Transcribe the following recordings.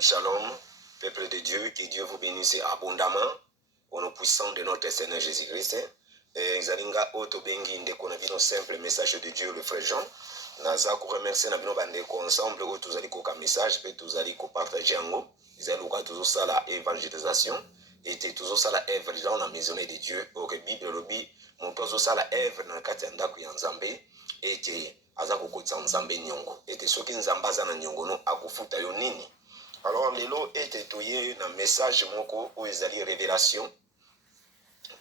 Shalom, peuple de Dieu, que Dieu vous bénisse abondamment au nom puissant de notre Seigneur Jésus-Christ. Zalinga Oto Bengi Ndeko na bino simple message de Dieu le frère Jean. Naza ko remercier na bino bandeko ensemble où tous allez koka message pe tous allez ko partager yango. Ils allez toujours ça la évangélisation et toujours ça la œuvre dans la maison de Dieu. Ok Bible lobi mon toujours ça la œuvre na kati ya ndako ya Nzambe et aza ko kotsa Nzambe nyongo. Et soki Nzamba za na nyongo no akufuta yo nini. Alors lelo ete toye na message moko o ezali révélation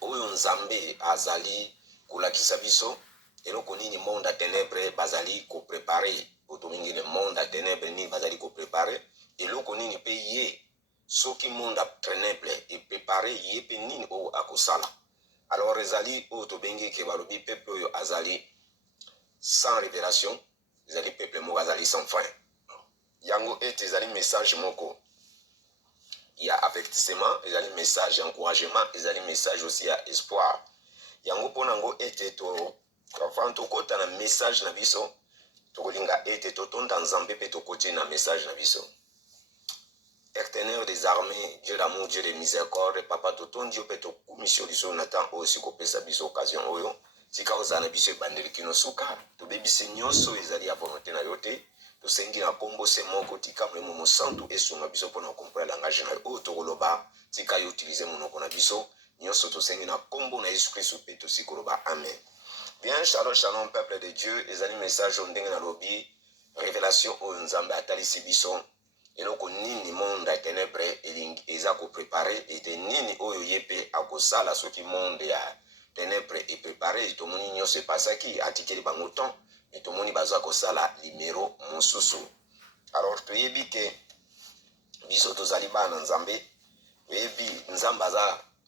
oyo Nzambe azali kolakisa biso eloko nini monde à ténèbres bazali ko préparer otomingi le monde à ténèbres ni bazali ko préparer eloko nini pe ye soki monde à ténèbres et préparer ye pe nini o akosala. Alors ezali o tobengi ke balobi peuple oyo azali sans révélation, ezali peuple moko azali sans fin. Yango ete ezali message moko ya avertissement, ezali message encouragement, ezali message aussi ya espoir. Yango pona ngo ete to avant to kota na message na biso to kolinga ete to tonda Nzambe pe to kote na message na biso. Éternel des armées, Dieu d'amour, Dieu de miséricorde, papa to tondi pe to commission biso na temps aussi ko pesa biso occasion oyo tika ozana biso bandeli kino suka to bebise nyonso ezali ya volonté na yote. Tosengi na kombo se moko tika mlemo mosantu esunga biso pona comprendre langage na o to koloba tika yo utiliser monoko na biso nyonso tosengi na kombo na Yesu Christ pe to sikoloba amen. Bien shalom shalom peuple de Dieu ezali message ndenge na lobi révélation o Nzambe atalisi biso eloko nini monde à ténèbres elingi eza ko préparer et de nini oyo yepe akosala soki monde ya ténèbres est préparé to moni nyonso pasaki atikeli bango temps et tout le monde baza kosala numéro mosusu. Alors toyebi ke biso tozali bana Nzambe, toyebi Nzambe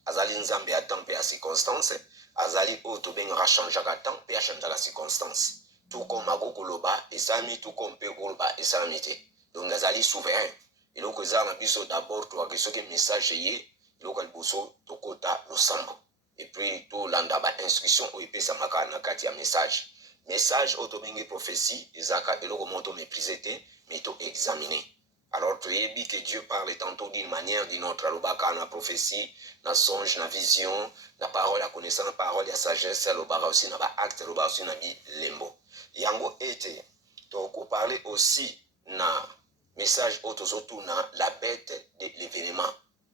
azali Nzambe à temps pe à circonstance, azali o to benga changeaka temps pe a changeaka circonstance. Tout comme akokoloba esami tout comme pe koloba esami te. Donc azali souverain. Eloko ezala biso d'abord to akesoke message ye, eloko liboso tokota losambo. Et puis to landa ba instruction o epesa maka na kati ya message. Message autobengé prophétie, Isaka eloko moto méprisé mais to examiné. Alors tu es que Dieu parle tantôt d'une manière d'une autre. Alobaka na prophétie, na songe, na vision, na parole, la connaissance, na parole, la sagesse, alobaka aussi na ba acte, alobaka aussi na bi lembo. Yango ete, to ko parler aussi na message autozotu na la bête de l'événement.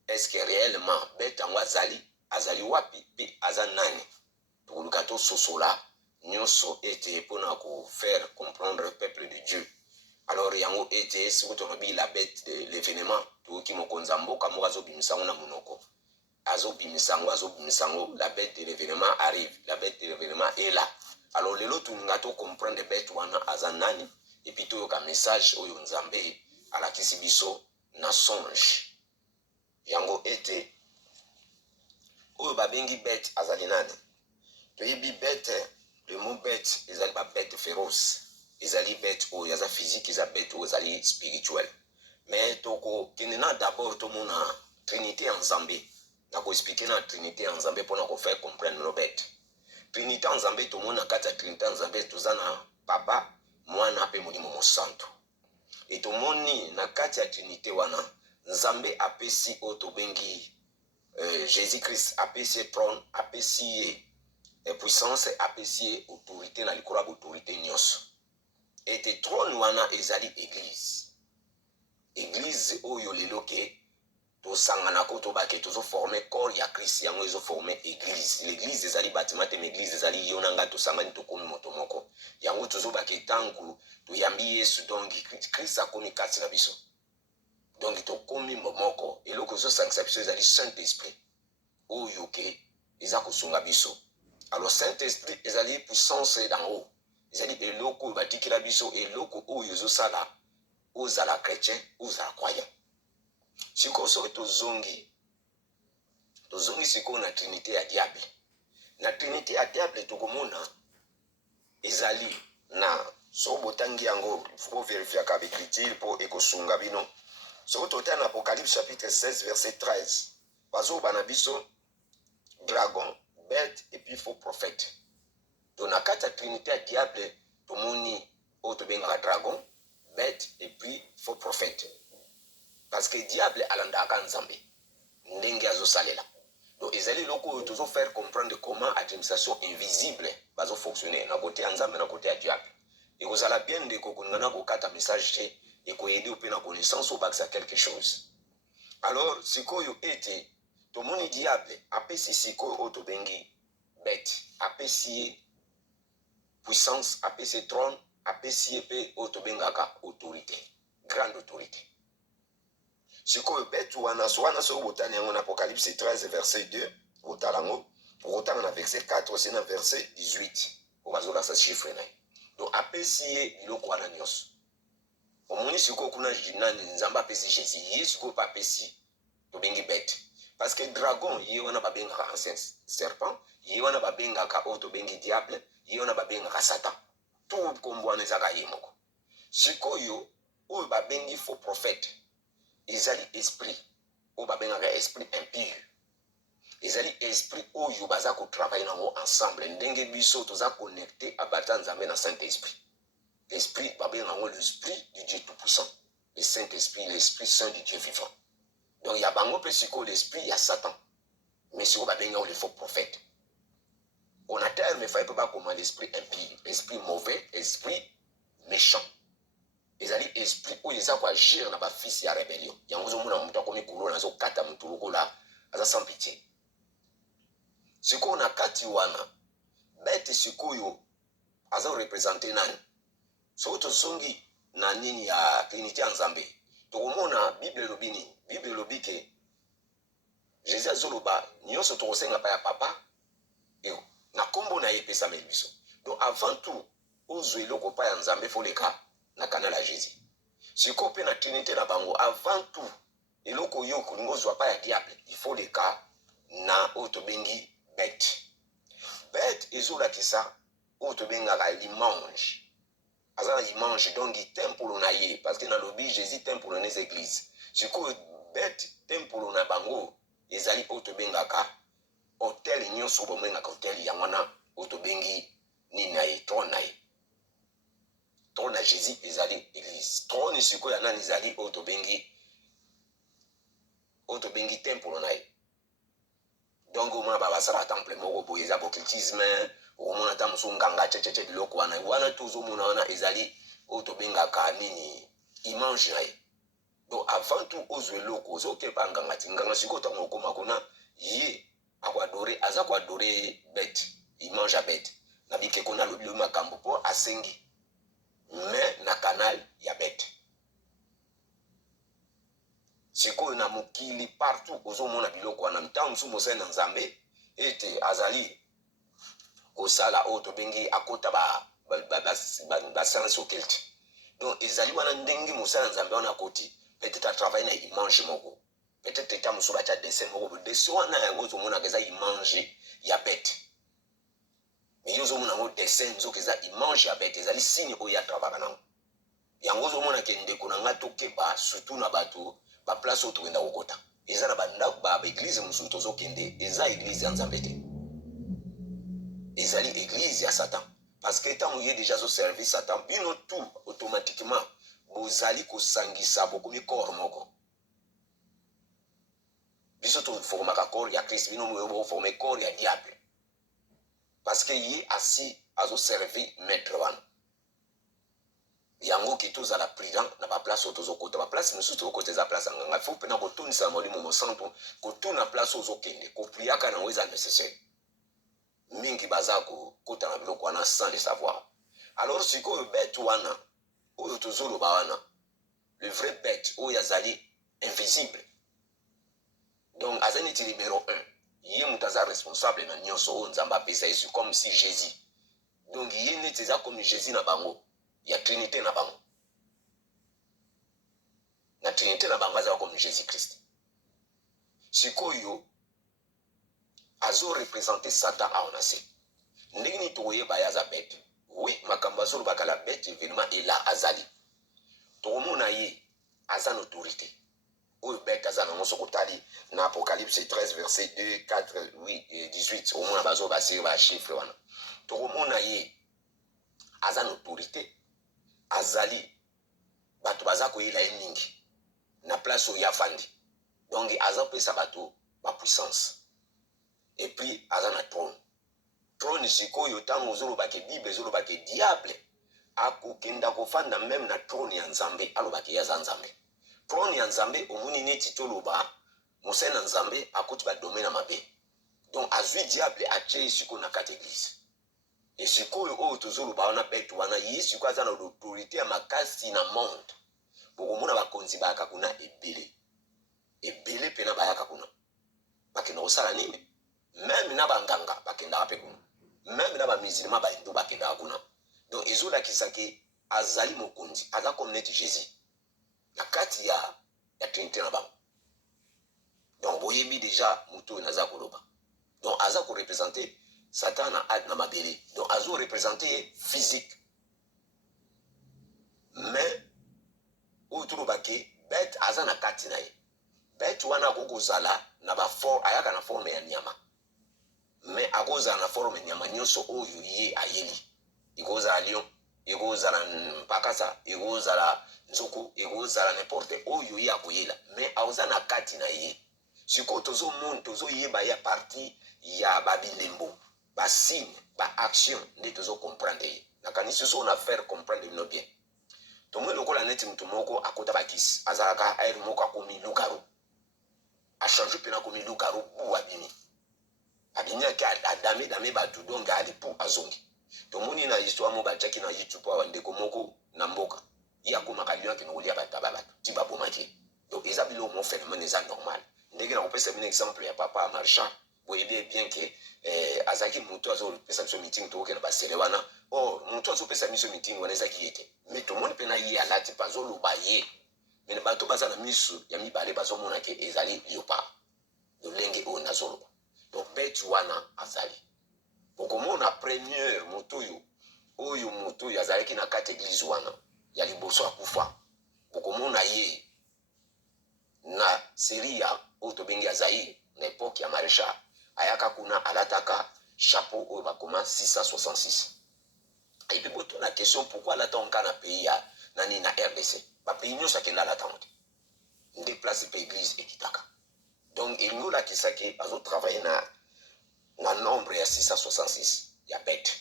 Est-ce que réellement bête en azali wapi pi azanani? To lukato sosola. Nyonso ete pona ko faire comprendre le peuple de Dieu. Alors yango ete si vous avez la bête de l'événement to ki mokonza mboka mo azo bimisango na monoko azo bimisango la bête de l'événement arrive, la bête de l'événement est là. Alors lelo tu ngato comprendre bête wana azanani et puis to yoka message oyo Nzambe ala kisibiso na songe. Yango ete oyo babengi bête azali nani? To yebi bête. Le mot bête, ils ont pas bête féroce. Ils ont bête ou ils ont physique, ils ont bête ou ils ont spirituel. Mais toko kenena d'abord tout le monde a Trinité ensemble. Na ko expliquer na Trinité ensemble pour nous faire comprendre nos bêtes. Trinité ensemble tout le monde a quatre Trinité ensemble tout ça na papa, moi na pe molimo mo santo. Et tout le monde ni na quatre Trinité wana Nzambe apesi otobengi Jésus-Christ apesi trône apesi puissance appréciée autorité na likora autorité nyonso et trône wana ezali église oyo lelo ke to sangana ko to bake to former corps ya Christ yango ezo former église. L'église ezali bâtiment te mais église ezali yonanga to sangani to komi moto moko yango to zo bake tangu to yambi Yesu donc Christ akomi kati na biso donc to komi moko eloko zo sangisa biso ezali Saint-Esprit oyo ke eza kosunga biso. Alors Saint-Esprit ezali puissance d'en haut. Ezali eloko batikila biso eloko oyo ezosala ozala chrétien ozala croyant. Siko so tozongi siko na trinité ya diable. Na trinité ya diable tokomona ezali na so botangi yango faut vérifier avec l'écriture pour ekosunga bino. So total Apocalypse chapitre 16 verset 13. Bazo banabiso dragon, bête et puis faux prophète. Donc na kata trinité à diable tomoni otobenga dragon, bête et puis faux prophète. parce que diable alandaka nzambe ndenge azosalela. Donc ezali loko toujours faire comprendre comment administration invisible bazo fonctionner na côté ya nzambe na côté ya diable. Et vous allez bien ndeko kuningana kokata message te et ko aider au na connaissance au bakisa quelque chose. Alors sikoyo ete to moni diable apesi sikoyo oto bengi bête apesi puissance apesi trône apesi pe oto bengaka autorité, grande autorité. Sikoyo bête wana so botani yango na Apocalypse 13 verset 2 botalango botana na verset 4 aussi na verset 18 obazola sa chiffre na. Donc apesi iloko wana nyonso. Omoni sikoyo kuna jinani nzamba apesi Jésus sikoyo pa apesi to bengi bête. Parce que dragon ye wana babengaka ancien serpent, ye wana babengaka oto bengi diable, ye wana babengaka satan. Tout kombo wana ezaka ye moko. Sikoyo oyo babengi faux prophète ezali esprit oyo babengaka esprit impur. Ezali esprit oyo baza kotravaille nango ensemble ndenge biso toza connecté abata nzambe na Saint-Esprit. L'esprit babengaka nango l'esprit du Dieu tout-puissant, le Saint-Esprit, l'esprit saint du Dieu vivant. Donc il y a bango pesiko l'esprit, il y a Satan. Mais si on va bien le faux prophète. On a terme, il faut pas comment l'esprit impur, esprit mauvais, esprit méchant. Ils allaient esprit où ils ont agir dans ba fils ya rébellion. Il y a un moment où on a commis coulo dans zo kata mutuluko là, ça sans pitié. Ce qu'on a kati wana, bête sikoyo, aza représenter nani. So to songi na nini ya trinité nzambe. Tokomona Bible lobini. Bible lobi ke Jésus azoloba nyonso tokosenga pa ya papa et na kombo na yepesa melibiso. Donc avant tout ozwe loko pa ya nzambe foleka na kana la Jésus. Siko pe na trinité na bango avant tout eloko yo kulingo zwa pa ya diable il faut le cas na otobengi bête. Bête ezola kisa otobenga ka l'image. Azana image donc il temple na ye parce que na lobi Jésus temple na église. Siko bête temple na bango ezali otobengaka hôtel nyonso bomengaka hôtel ya wana otobengi nini na ye trône na ye. Trône na Jésus ezali église. Trône siko ya nani ezali otobengi temple na ye. Donc omona babasala temple moko boye eza occultisme omona ta mosu nganga tchetche biloko wana tozomona wana ezali otobengaka nini image na ye. Donc avant tout ozwe loko ozoke pa nganga tinganga siko tango okoma kuna ye akwadore aza kwadore bête image ya bête na bike kona lo makambo po asengi mais na canal ya bête. Siko na mokili partout ozomona biloko wana ntango musu mosena nzambe ete azali kosala oto bengi akota ba science occulte. Donc ezali wana ndenge mosala nzambe wana koti peut-être à travailler na image moko. Peut-être eta musu ba cha dessin moko dessin wana yango ozomona keza image ya bête. Mais ozomona ngo dessin nzoka eza image ya bête ezali signe oyo ya travailler nango. Yango ozomona ke ndeko na nga tokeba surtout na bato ba place oyo tokenda kokota eza na bandako ba église mosusu tozokende eza église ya nzambe te ezali église ya Satan parce que ntango ye déjà azoservi Satan bino tout automatiquement bozali kosangisa bokomi corps moko biso toformaka corps ya Christ bino moyo boforme corps ya diable parce que ye asi azoservi maître wana yango ki tozala prudent na baplace oyo tozokota baplace mosusu tozokota eza place anganga fo mpena kotunisa molimo mosantu kotuna place ozokende kopriaka nango eza nécessaire mingi baza kokota na biloko wana sans le savoir. Alors sikoyo bête wana oyo tozoloba wana le vrai bête oyo azali invisible donc aza neti numéro 1 ye moto aza responsable na nyonso oyo nzambe apesa yesu comme si Jésus donc ye neti eza comme Jésus na bango ya trinité na bango na trinité na bango azala comme Jésus Christ. Sikoyo azo représenter Satan a onase ndenge ni toyeba ya za bête oui makambo azolobaka la bête événement et là azali tokomona ye aza na autorité oyo bête aza nango sokotali na Apocalypse 13 verset 2 4 8 et 18 omona bazo basiri ba chiffre wana tokomona ye aza na autorité azali bato baza koyela ye mingi na place oyo afandi. Donc aza pesa bato ba puissance. Et puis aza na trône. Trône sikoyo tango zolobake Bible zolobake diable akokenda kofanda même na trône ya Nzambe alobake ya Nzambe. Trône ya Nzambe omuni neti toloba mosena Nzambe akoti ba domaine mabe. Donc azui diable atie siko na kati église. Et sikoyo oyo tozoloba wana bête wana yesu ko aza na autorité ya makasi na monde. Bokomona bakonzi bayaka kuna ebele. Ebele pena bayaka kuna. Bakenda kosala nini? Même na banganga bakenda ape kuna. Même na ba musulman ba indo bakenda kuna. Donc ezola kisake azali mokonzi, aza comme net Jésus. Na kati ya trinité na bango. Donc boyebi déjà muto naza koloba. Donc aza ko représenter Satan na ad na mabele. Donc azo représenter physique. Mais ou tulobake bête aza na kati na ye. Bête wana kokozala na ba for ayaka na forme ya nyama. Mais akozala na forme ya nyama nyonso oyo ye ayeli. Ikozala lion, ikozala mpakasa, ikozala nzoko, ikozala n'importe oyo ye akoyela. Mais aoza na kati na ye. Siko tozo monde tozo yeba ya parti ya babilembo, ba signe, ba action nde tozo comprendre. Na kanisi so on a faire comprendre no bien. Tomo lokola neti mtu moko akota bakisi, azalaka air moko akomi lukaro. A changer pena komi lukaro bu abini. Abini ka adame dame batu donc ali pour azongi. Tomoni na histoire mo bachaki na YouTube wa ndeko moko na mboka. Ya ko makaliwa ke ngolia bataba batu. Tiba bomaki. Donc ezabilo mo phénomène eza normal. Ndenge na kopesa un exemple ya papa marchand. Boyebi bien que azaki muto azo pesa biso meeting to ke na basele wana. Or muto azo pesa biso meeting wana ezaki yete. Mais to moni pena yi alati pazo loba ye. Mais bato baza na misu ya mibale bazo mona ke ezali yopa. Lolenge o nazolo. Donc bête wana azali. Bokomona première moto yo oyo moto yo azalaki na kati église wana ya liboso akufa. Bokomona ye na série ya oto bengi azaï na époque ya maréchal ayaka kuna alataka chapeau oyo bakoma 666. Et puis boto na question pourquoi alata onka na pays ya nani na RDC. Ba pays nyonso akenda alata mote. Nde place pe église ekitaka. Donc il nous la kisake azo travailler na nombre ya 666 ya bête.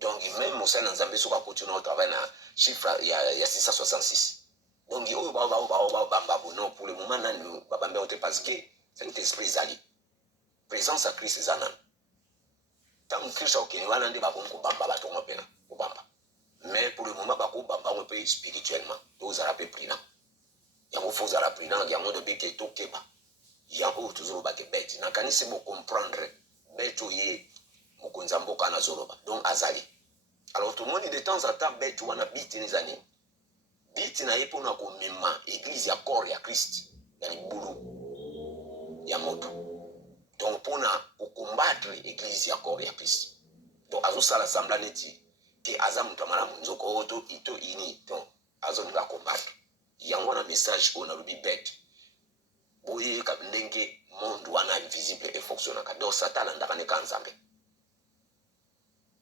Donc même Moussa Nzambe soka continue au travail na chiffre ya 666. Donc yo bamba bono pour le moment nanu babambe ote parce que cet esprit zali présence à Christ zanan. Tant que Christ okeni wana ndi babonko bamba batongo pena bamba. Mais pour le moment bako bamba un peu spirituellement. Tous à peu prina. Yango faut à la prina yango de bike to keba. Yango toujours ba ke bête. Na kanisi mo comprendre bête ye mokonza mboka na zoloba. Donc azali. Alors tout le monde de temps en temps bête wana biti nizani. Biti na yepo na komema église ya corps ya Christ. Ya libulu ya moto. Donc pona combattre église ya corps ya Christ. Donc azo sala sembla neti ke aza mutu amala nzoko oto ito ini. Donc azo nga combattre. Yango na message on a lubi bête. Boye ka ndenge monde wana invisible et fonctionnaka. Donc Satan andaka ne kanzambe.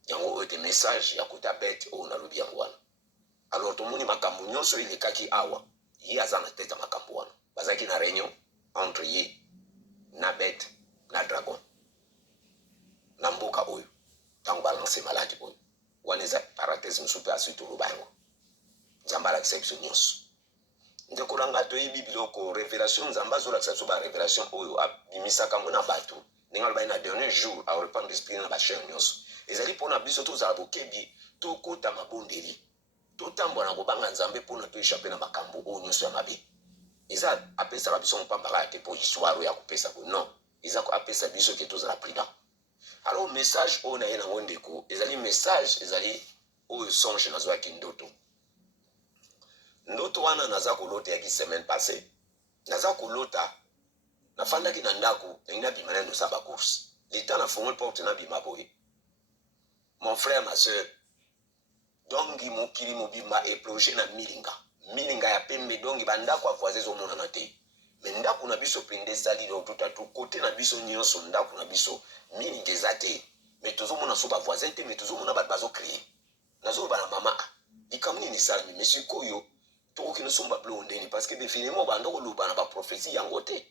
Yango ete message ya kuta bête on a lubi yango wana. Alors tout le monde makambu nyonso ile kaki awa. Yi aza na tête makambu wana. Bazaki na réunion entre yi na bête na dragon. Na mboka oyo. Tango balancer malade oyo. Waneza parenthèse musupe asuto lubango. Zambala exception nyonso. Ndeko langa to yebi biloko révélation nzamba zo la so ba révélation oyo abimisaka mona batu. Ninga ba na dernier jour a reprendre l'esprit na ba chaîne nyonso. Ezali pona biso to za bokebi to kota mabondeli. To tambo na kobanga nzambe pona to échapper na makambo oyo nyonso ya mabe. Eza apesa ba biso mpambaka te po histoire ya kopesa ko non. Eza ko apesa biso ke to za prudent. Alors message oyo na ye na ngondeko ezali message ezali oyo songe na zo ya kindoto. Ndoto wana naza kolota ya ki semaine passée. Naza kolota nafandaki na ndako ina bimana ndo saba course. L'état na fongol porte na bima boye. Mon frère, ma soeur, dongi mokili mobimba éploché na milinga. Milinga ya pembe dongi bandako avoisé zo mona na te. Mais ndako na biso pende sali do tout côté na biso nyonso ndako na biso milinga ezate. Mais tozo mona so ba voisin te mais tozo mona ba bazo crier. Nazo ba na mama. Ikamni ni salami monsieur koyo tokoki nosomba bilo ndeni parce que befiniment bando koluba na prophétie yango te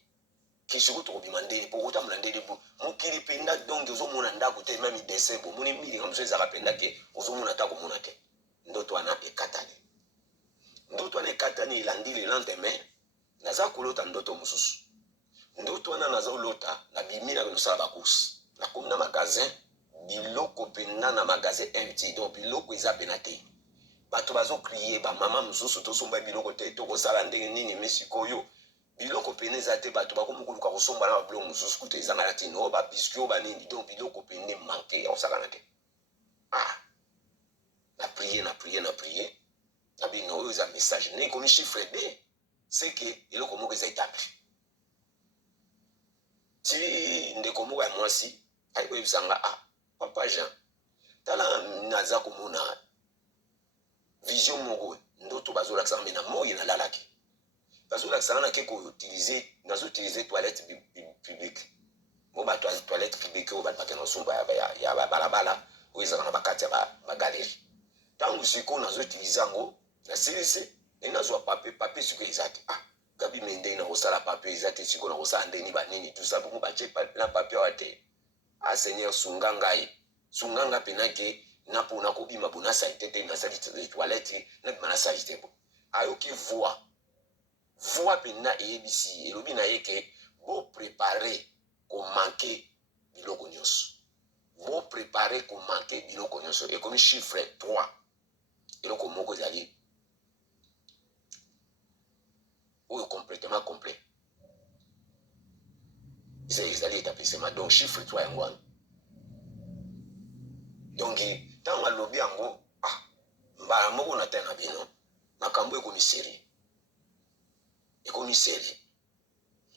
kishiko tokobima ndeni po kotambola ndeni bo mokili penda donc ozomona ndako te même dessin bo moni mili ngamso ezaka penda ke ozomona ta komona te ndoto wana ekatani ndoto wana ekatani elandi le lendemain naza kolota ndoto mosusu ndoto wana naza kolota na bimina konosala bacourse nakomi na magasin biloko penda na magasin empty donc biloko eza pena te bato bazokrie bamama mosusu tosomba biloko te tokosala ndenge nini me sikoyo biloko pene eza te bato bakomokoluka kosomba na babiloko mosusu kuta ezanga na tino oyo babiskuit oyo banini donc biloko pene manke ya kosakana te na prie na bino oyo eza message ne ekomi chiffre b c'est que eloko moko eza établi ti ndeko moko ya mwasi ayebisanga papa Jean tala naza komona vision moko ndoto bazolakisanga me na moi nalalaki bazolakisanga nake nazoutilize toilette publique mo bato ya toilette publique oyo bato bakenda kosomba ya balabala oyo ezaka na bakati ya bagaleri ntango sikoyo nazoutilize yango nasilisi ndenge nazwa papier sikoyo eza te gabi me ndenge nakosala papier eza te sikoyo nakosala ndeni banini tusa bongo batie na papier awa te seigneur sunga ngai penake na mpona kobima bo nasali te nasali toilette nabima nasali te bo ayoki voi mpena eyebisi elobi na ye ke boprépare komanke biloko nyonso boprépare komanke biloko nyonso ekomi chiffre 3 eloko moko ezali oyo complètement complet ezali établissement donc chiffre 3 yango wana donc ntango alobi yango mbala moko na te na bino makambo ekomi série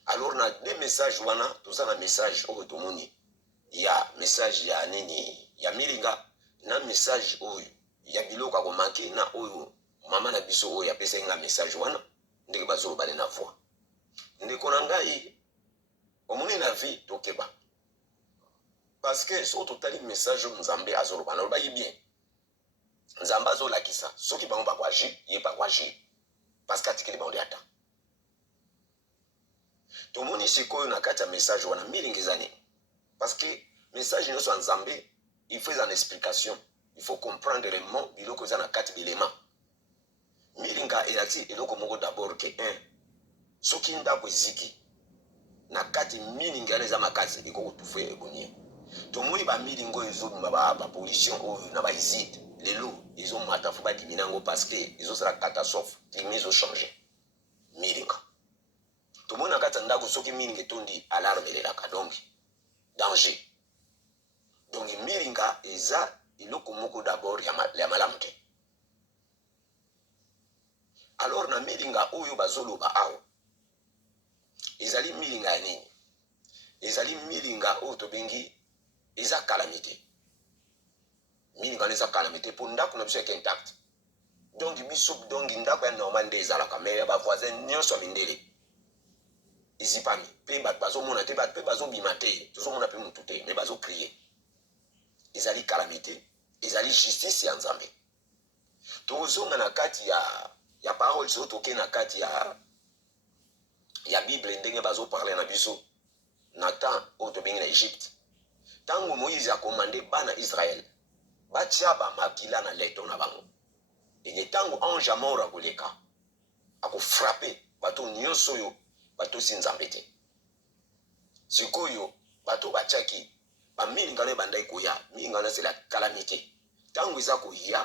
alors na deux messages wana toza na message oyo tomoni ya message ya nini ya milinga na message oyo ya biloko akomaki na oyo mama na biso oyo apesaki nga message wana ndenge bazolobale na voix ndeko na ngai omoni na vie tokeba parce que soki totali message oyo nzambe azoloba nalobaki bien nzambe azolakisa soki bango bakoagir ye bakoagir parce que atikeli bango de ata tomoni sikoyo na kati ya message wana milingi eza nini parce que message nyonso ya nzambe il faut eza na explication il faut comprendre vraiment biloko eza na kati bilema milinga elati eloko moko d'abord ke 1 soki ndako eziki na kati milingi wana eza makasi ekokotufa eboni tomoni bamilingi oyo ezobima bapollution oyo na baiside lelo ezomata fo badimina yango parce que ezosala catastrophe klima ezochange milinga tomoni na kati ya ndako soki milingi etondi alarme elelaka donc danger donc milinga eza eloko moko d'abord ya malamu te alors na milinga oyo bazoloba awa ezali milinga ya nini ezali milinga oyo tobengi eza calamité milinga wana eza calamité mpo ndako na biso yake intact donc biso donc ndako ya normal nde ezalaka mais ya bavoisin nyonso ya mindele ezipami mpe bato bazomona te bato mpe bazobima te tozomona mpe motu te mais bazokrie ezali calamité ezali justice ya nzambe tozonga na kati ya parole so toke na kati ya bible ndenge bazoparle na biso na temps oyo tobengi na Egypte ntango Moïse akomande bana Israel batia bamakila na leto na bango ene ntango ange mort akoleka akofrape bato nyonso oyo batosi nzambe te sikoyo bato batiaki bamilinga no ebandaki koya milinga wana c'est la calamité ntango eza koya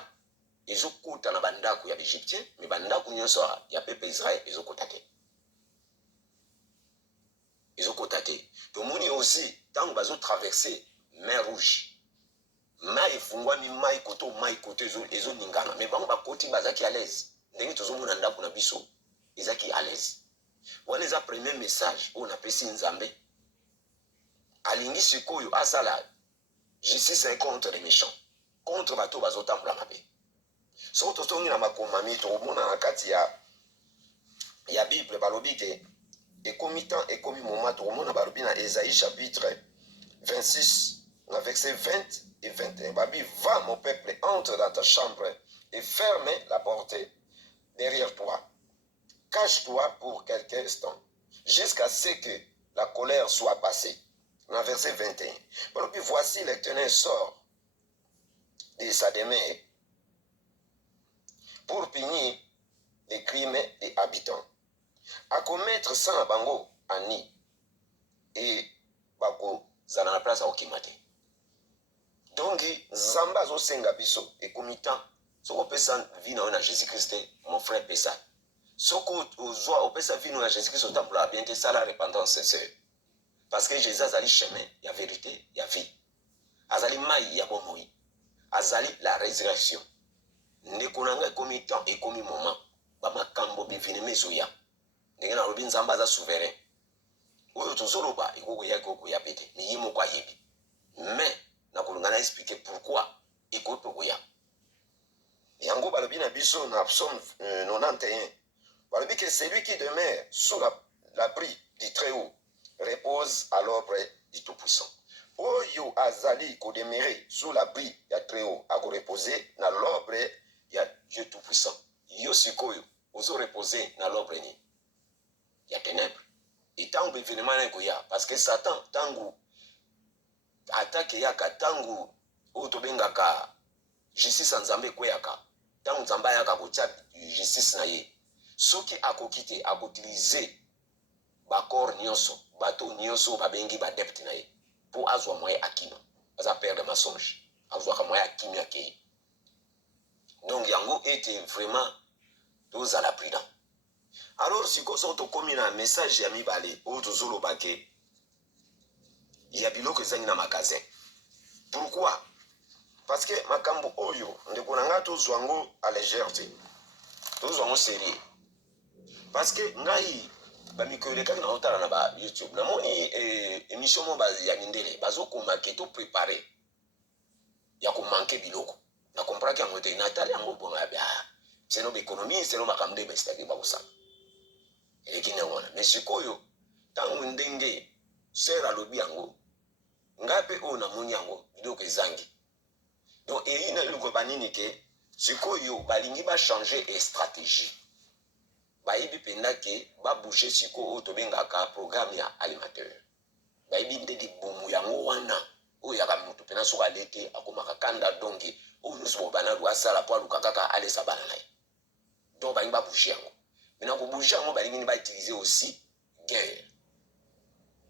ezokota na bandako ya baegyptien me bandako nyonso ya pepe Israel ezokota te tomoni aussi ntango bazotraverse mer rouge mai efungwami mai koto ezoningana me bango bakoti bazaki à l'aise ndenge tozomona ndako na biso ezaki à l'aise wana eza premier message oyo napesi nzambe alingi sikoyo asala justice contre les méchants contre bato bazotambola mabe soki tozongi na makomami tokomona na kati ya bible balobi ke ekomi temps ekomi moment tokomona balobi na Ésaïe chapitre 26 na verset 20 et 21 babi va mon peuple entre dans ta chambre et ferme la porte derrière toi cache-toi pour quelques instants, jusqu'à ce que la colère soit passée. Dans le verset 21. Bon, puis voici l'Éternel sort de sa demeure pour punir les crimes des habitants, à commettre sans bango ani et bako zana na place okimate. Donc zamba zo senga biso et commitant soko pesa vie na Jésus-Christ mon frère pesa soko ozwa opesa vie na Jésus-Christ otambula bien te sala repentance sincère parce que Jésus azali chemin, il y a vérité, il y a vie. Azali mai ya bomoi. Azali la résurrection. Nekonanga komi temps et komi moment. Ba makambo bivini mezoya. Ndenge na robi nzamba za souverain. Oyo tozoloba ekoko ya koko ya pete. Miyimo kwa yebi. Mais na kolongana expliquer pourquoi ekoko ya. Yango balobi na biso na psaume 91. Balobi que celui qui demeure sous l'abri du Très-Haut repose à l'ombre du Tout-Puissant. Oyo azali ko demeurer sous l'abri ya Très-Haut a ko reposer na l'ombre ya Dieu Tout-Puissant. Yo sikoyo ozo reposer na l'ombre ni ya ténèbres. Et tangu événement na koya parce que Satan tangu attaque yaka tangu otobengaka justice nzambe koyaka tangu nzamba yaka ko tcha justice na ye. Soki akokite akutiliser bakor nyonso bato nyonso babengi ba depte na ye pour azwa moyen akima aza père de mensonge azwa moyen akimi akei. Donc yango était vraiment tous à la prudence. Alors si ko soto komi na message ya mibale o tozolo bake ya biloko ezangi na magasin. Pourquoi? Parce que makambo oyo ndeko nanga tozwa ngo à légèreté tozwa ngo sérieux parce que ngai bamikoyele kaka na otala na ba YouTube namoni émission mo ya mindele bazokoma ke to préparer ya ko manquer biloko na comprendre yango te natali yango bonga bia c'est no économie c'est no makamde ba staki ba kusaka ekine wana mais sikoyo tangu ndenge sera lobi yango ngape o na moni yango biloko ezangi donc ina luko banini ke sikoyo balingi ba changer et stratégie bayibi penda ke ba boucher siko o tobengaka programme ya alimentaire bayibi ndenge bomu yango wana o yaka mutu pena soka lete akomaka kanda dongi o nusu bana lwa sala po luka kaka alesa bana naye donc bayibi ba boucher yango maintenant ko boucher yango balingi ni ba utiliser aussi guerre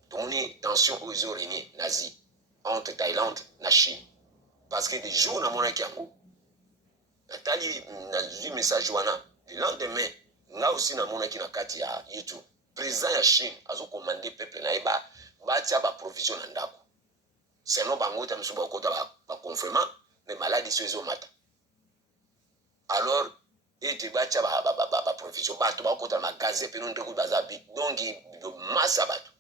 tomoni tension aux orignées nazi entre Thaïlande na Chine parce que des jours na mona kiango natali na du message wana le lendemain nga aussi na mona ki na kati ya YouTube président ya Chine azo commander peuple na eba ba tia ba provision na ndako sinon bango ta msuba kota ba confirmant mais maladie so mata alors et te ba tia ba provision ba to ba kota magasin pe non ndeko bazabi donc massa bato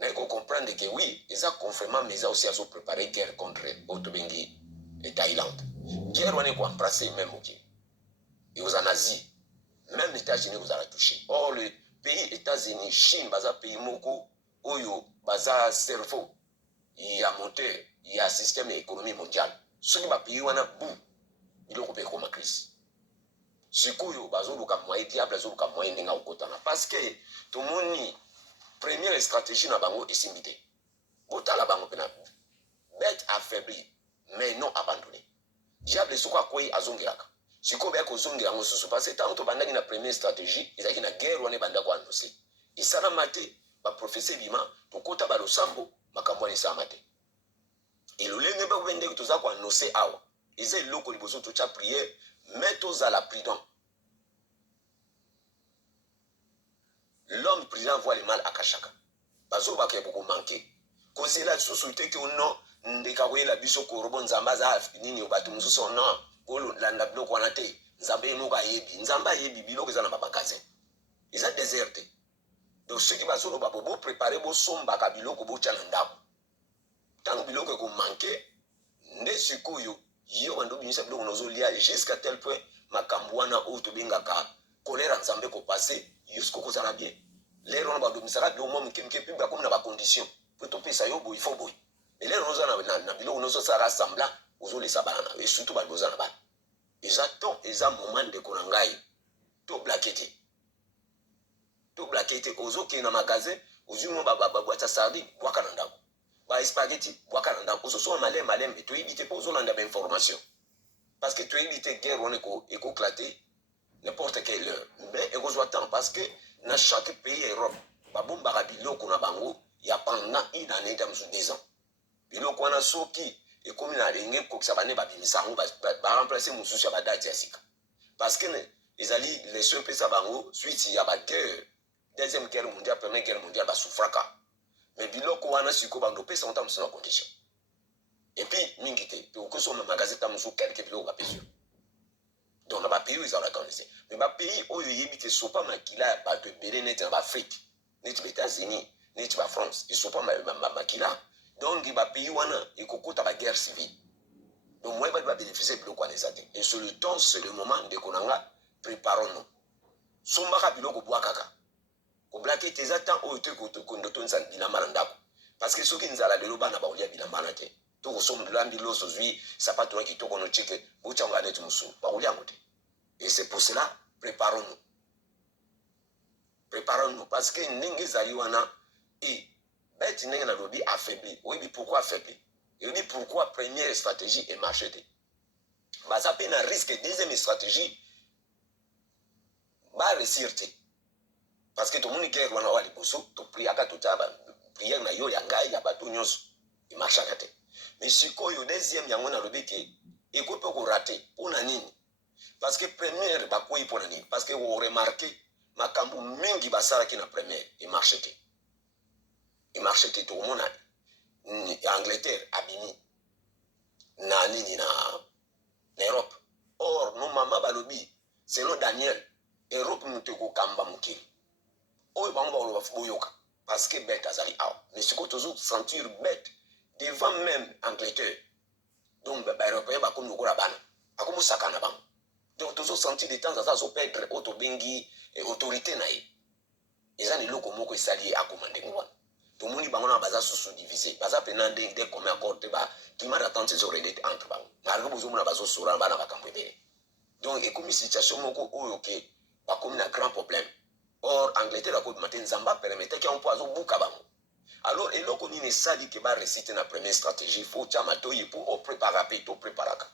na ko comprendre que oui ils a confirmant mais ils a aussi azo préparer guerre contre Otobengi et Thaïlande guerre wana ko embrasser même OK et aux en Asie même les États-Unis vous allez toucher. Or, le pays États-Unis, Chine, baza pays moko, oyo, baza cerveau, il y a moteur, il y a système économique mondial. Ce qui va payer wana bou, il est coupé comme crise. Ce qui bazo luka moyen diable, bazo luka moyen nenga okotana. Parce que tout le monde première stratégie na bango est simbité. Bota la bango pena bête affaiblie, mais non abandonnée. Diable soko akoyi azongiraka. Siko bya kozongera ngo susu parce que tant to bandaki na première stratégie ezaki na guerre wana banda ko annoncer isana mate ba professeur bima to kota ba losambo makambo ni sa mate et le lenge ba wende ko toza ko annoncer awa eza eloko liboso to cha prière mais to za la prudent l'homme prudent voit le mal à kashaka bazo ba ke beaucoup manquer cause la susu te que non ndeka ko la biso ko robo nzamba za nini obatu mususo non kolo landa bloko wana te nzambe moka yebi nzamba yebi biloko za na babakaze eza déserte donc ceux qui basolo ba bo préparer bo somba ka biloko bo tshana ndako tango biloko ko manquer nde sikoyo yo bando binisa biloko nozo lia jusqu'à tel point makambo wana o to bengaka kolera nzambe ko passer jusqu'au ko sala bien lero na bando misaka do mo mkemke pimba comme na ba condition pour to pesa yo bo il faut boy mais lero nozo na biloko nozo sala semblant ozoli sabana et surtout ba bozana ba exactement eza moment de konangai to blaquete kete ozo ke na magasin ozu mo ba boîte à sardine bwaka na ndako ba spaghetti bwaka na ndako ozo so malem to éviter pour ozo landa ba information parce que tu éviter guerre on est éclater n'importe quelle heure mais et ozo attend parce que dans chaque pays Europe ba bomba biloko na bango ya pendant une année dans sous 2 ans biloko wana soki et comme na renge ko kisabane ba bimisango ba remplacer mususu ya ba date ya sika parce que les alliés les soins pesa bango suite ya ba guerre deuxième guerre mondiale première guerre mondiale ba souffraka mais biloko wana siko bando pesa on dans condition et puis mingi te to ko so magasin tam so quelque biloko ba pesa donc na ba pays ils ont organisé mais ba pays oyo yebite so pas makila ba de belé net en Afrique net les États-Unis net ba France ils sont pas makila donc ba pays wana ikokota ba guerre civile donc moi va bénéficier de quoi les athées et sur le temps c'est le moment de konanga préparons-nous sombaka biloko bwakaka ko blaquer tes attentes au te ko ndoto nzala bilamba ndako parce que soki nzala lelo bana ba olia bilamba na te to ko somba lambi loso zui sapato ki to kono chike buchanga netu musu ba olia ngote et c'est pour cela préparons-nous parce que ndenge zali wana et bête ndenge na lobi affaibli oui pourquoi affaibli et dit pourquoi première stratégie est marché bah ça peut un risque deuxième stratégie bah réussir parce que tout le monde qui est wana wali boso to priaka to taba prière na yo ya ngai ya bato nyonso e marchaka te mais sikoyo deuxième yango na lobi ke eko pe ko rater pona nini parce que première ba ko ipona nini parce que vous remarquez makambu mingi basara ki na première e marché te tout le monde Angleterre abimi na nini na Europe or no mama balobi selon Daniel Europe muteko kamba mukiri oyo bango ba boyoka parce que bête azali aw mais ce que toujours sentir bête devant même Angleterre donc ba européen ba comme lokola bana akomo sakana bango donc toujours sentir de temps à temps so perdre auto bengi et autorité na ye ezali loko moko esali akomande ngwa to moni bango na baza sous divisé baza penande de comme accord ba climat d'attente ces oreilles entre bango malgré bozo mona bazo sora bana bakambo ebele donc et comme situation moko oyo ke ba comme na grand problème or Angleterre ko matin zamba permettait qu'on puisse buka bango alors eloko nini sali ke ba réciter na première stratégie faut chama toyi pour préparer to préparaka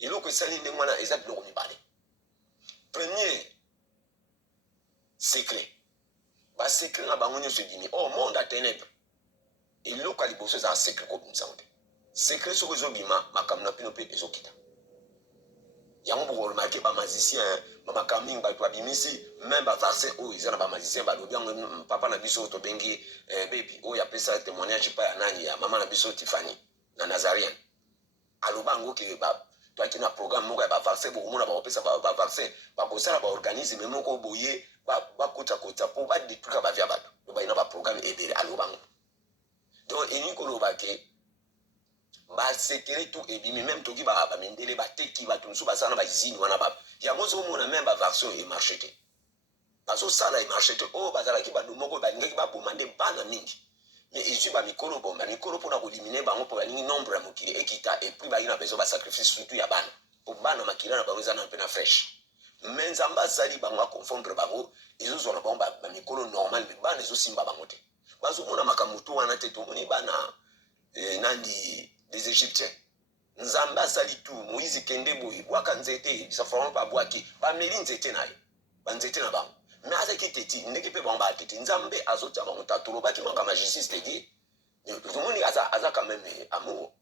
eloko sali ndenge wana exact loko mibale premier secret ba secret na bango nyonso dini oh monde à ténèbres eloko aliboso za secret ko bimsante secret soko ezobima makamna pino pe ezokita yango bo remarquer ba magicien ba kaming ba to bimisi même ba farce o izana ba magicien ba lobi yango papa na biso to bengi baby o ya pesa témoignage pa ya nani ya mama na biso Tiffany na Nazarien alobango ke ba to akina programme moko ya ba farce bo mona ba pesa ba farce ba kosala ba organisme moko boye ba kota po ba détruire ba via bato ba ina ba programme ebele alobango donc eniko lo ba ke ba secret tout et bimi même toki ba mindele ba teki ba tunsu ba sana ba izini wana ba ya mozo mona même ba version et marché te bazo sala et marché te oh bazala ki ba lumoko ba ngeki ba bomande bana mingi mais ici ba mikolo bomba mikolo pona ko éliminer ba ngo po ba ningi nombre ya mokili ekita et puis ba ina besoin ba sacrifice surtout ya bana po bana makila na ba weza na pena fresh menzamba sali ba ngo confondre ba ngo izo zona ba mikolo normal mais bana izo simba ba ngote bazo mona makamutu wana te to moni bana nandi des Égyptiens nzamba sali tout Moïse kende boyi bwaka nzete ça forme pas bwaki ba meli nzete nayo ba nzete na bango mais azaki teti ndeke pe bango ba teti nzambe azotya bango tatolo baki manga magicien te dit tout le monde aza quand même amour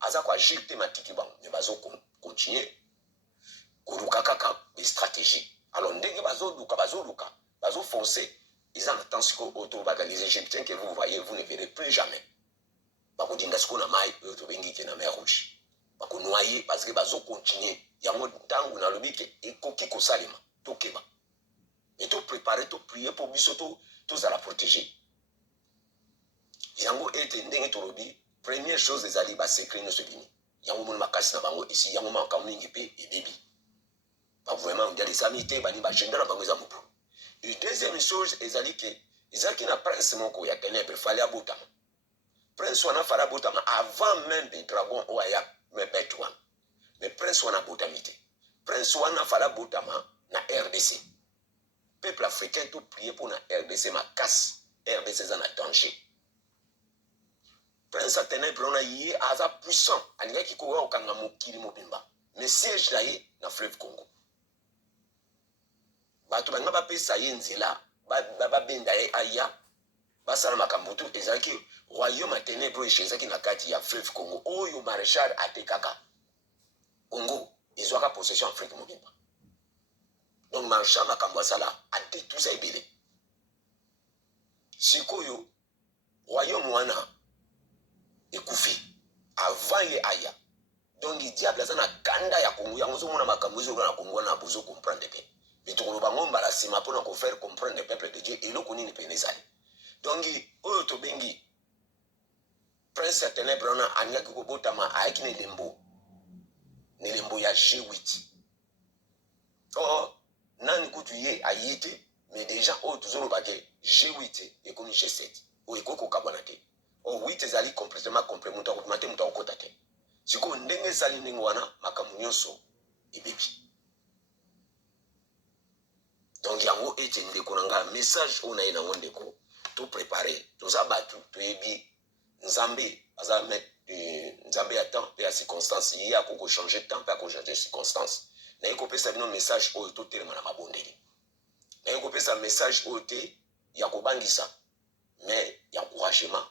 aza kwa agir thématique bango mais bazo continuer koruka kaka des stratégies alors ndenge bazo luka bazo foncer ils en attendent que autour baga les Égyptiens que vous voyez vous ne verrez plus jamais bako dinga skona mai to bengi ke na mer rouge bako noyer parce que bazo continuer yango tangu na lobike ekoki ko salima to keba et to préparer to prier pour biso to za la protéger yango ete ndenge to lobi première chose des ali ba secret no se bini yango mon makasi na bango ici yango manka mingi pe e baby pas vraiment on dit les amis te bani ba gender na bango za mupu et deuxième chose ezali ke ezaki na prince moko ya ténèbres fallait abotama Prince wana fara botama avant même des dragons oya me betwan mais Prince wana botamite Prince wana fara botama na RDC peuple africain tout prier pour la RDC ma casse RDC en danger Prince Ténèbres on a yé aza puissant alinga ki ko okanga mokili mobimba mais siège là na fleuve Congo bato banga ba pesa ye nzela ba benda ye aya basala makambo tu ezaki royaume ya Ténèbres eshezaki na kati ya fleuve Congo oyo maréchal atekaka Congo ezwaka possession Afrique mobimba donc maréchal makambo asala adetuisa ebele sikoyo royaume wana ekufi avant ye aya donc diable aza na kanda ya Congo yango ozomona makambo ezoloba na Congo na bozo comprendre pe bitokolo bango mbala nsima mpona kofaire comprendre le peuple de Dieu eloko nini pene ezali donc oyo tobengi prince ya ténèbre wana alingaki kobotama ayaki na elembo ya G8 nani kutu ye aye te mais déjà oyo tozoloba ke G8 ekomi G7 oyo ekoki kokabwana te 8 ezali complètement complet moto akobima te moto akokota te sikoyo ndenge ezali ndenge wana makambo nyonso ebebi donc yango ete ndeko na nga message oyo na ye nango ndeko to préparer toza bato toyebi nzambe aza nzambe ya temps mpe ya circonstance ye akoko changer temps mpe akochanger circonstance naye kopesa bino message oyo totelema na mabondeli naye kopesa message oyo te ya kobangisa mais ya encouragement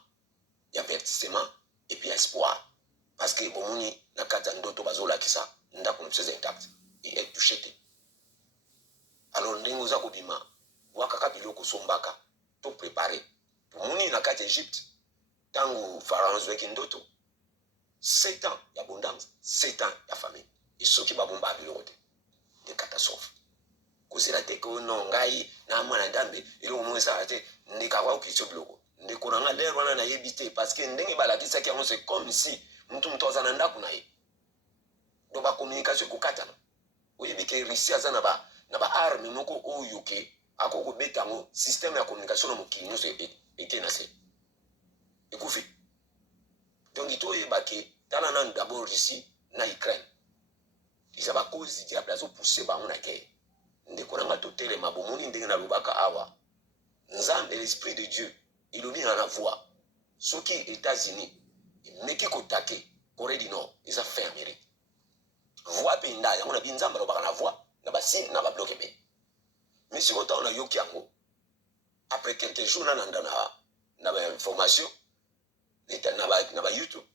ya avertissement et puis espoir parce que bomoni na kati ya ndoto bazolakisa ndako na biso eza intact et être touché te alors ndenge oza kobima bwakaka biloko sombaka to préparer tomoni na kati ya Egypte ntango pharaon azwaki ndoto 7 ans ya abondance 7 ans ya famine et soki babomba biloko te de catastrophe kozela te ko no ngai na mwana ndambe eloko moko esala te ndekaka okitio biloko ndeko na nga lere wana nayebi te parce que ndenge balakisaki yango c'est comme si mutu aza na ndako na ye donc bacommunication ekokatana oyebi ke Russie aza na baarme moko oyo ke akokobeta yango système ya communication na mokili nyonso ete na se ekufi donc toyeba ke tala nanu d'abord Russie na Ukraine eza bakozi diable azopousse bango na guerre ndeko na nga totelema bomoni ndenge nalobaka awa nzambe l'esprit de Dieu ilobi na voix soki États-Unis emeki kotake Corée du Nord eza fin Amérique voix mpe nda yango na binzambe alobaka na voix na basine na babloke mpe mais sikoyo ntango nayoki yango après quelques jours nananda na bainformation na bayoutube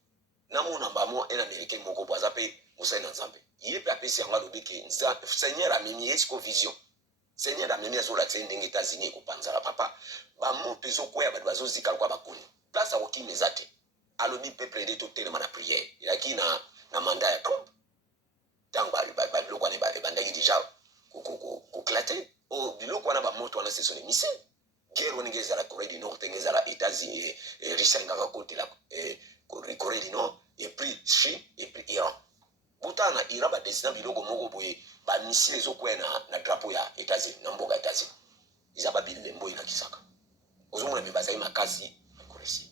namona mbamo un américain moko bo aza mpe mosali na nzambe ye mpe apesi yango alobi ke seigneur amemi ye siko vision seigneur amemi azolakisa ye ndenge États-Unis ekopanzala papa bamoto ezokwea bato bazozika lokwa bakoni place akokima eza te alobi peuple ede totelema na priere elaki na mandat ya Trump ntango biloko wana ebandaki deja koklate biloko wana bamoto wana sesone mise guerre wana nge ezala Corée du Nord tenge ezala États-Unis Russie alingaka kotela Corée du Nord et puis Chine et puis Iran botala na Iran badesina biloko moko boye bamisile ezokwea na drapeau ya États-Unis na mboka États-Unis eza babilembo elakisaka ozomona me bazali makasi bakoresi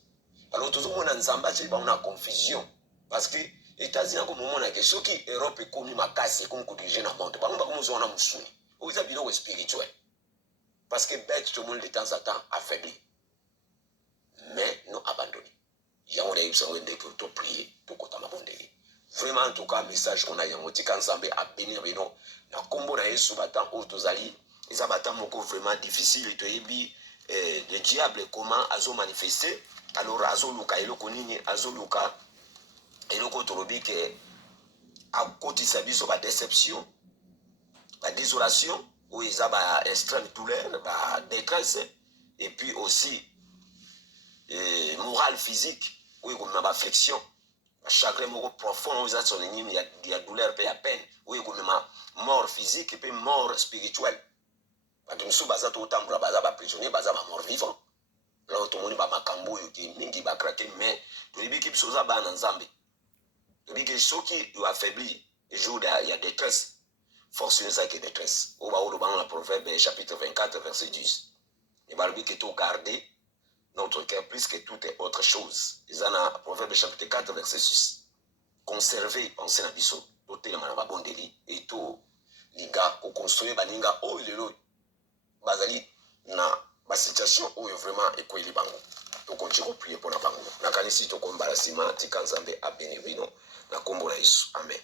alors tozomona nzambe azali bango na confusion parce que États-Unis akomomona ke soki Europe ekomi makasi ekomi kodirige na monde bango bakomozona mosuni oyo eza biloko spirituel parce que bête tomoni de temps à temps affaibli mais non abandonné yango nayebisa ngo ndeko toprier tokota mabondeli vraiment en tout cas message on a yango tika nzambe abénir bino na kombo na Yesu batan oyo tozali eza batan moko vraiment difficile toyebi le diable comment azo manifester alors azoluka eloko nini azoluka eloko tolobi ke akotisa biso ba déception ba désolation oyo eza ba extrême douleur ba détresse et puis aussi morale physique oyo komema ba affliction ba chagrin moko profond oyo eza sone nini ya douleur pe ya peine oyo komema mort physique pe mort spirituelle bato mosusu baza totambola baza baprisonnier baza bamort vivant alors tomoni bamakambo oyo ke mingi bakrake mais toyebiki biso oza bana nzambe toyebiki soki yo affaibli jour ya détresse force ezalaki détresse oyo baolobango na proverbe chapitre 24 verset 10 e balobi ke togarde notre cœur plus que toute autre chose eza na proverbe chapitre 4 verset 6 conserver pensée na biso totelema na babondeli e to linga koconstruire baninga oyo lelo bazali na ba situation oyo vraiment ekweli bango tokonzi koprier mpona bango nakanisi tokombala nsima tika nzambe abeni bino na kombo na Yesu amen.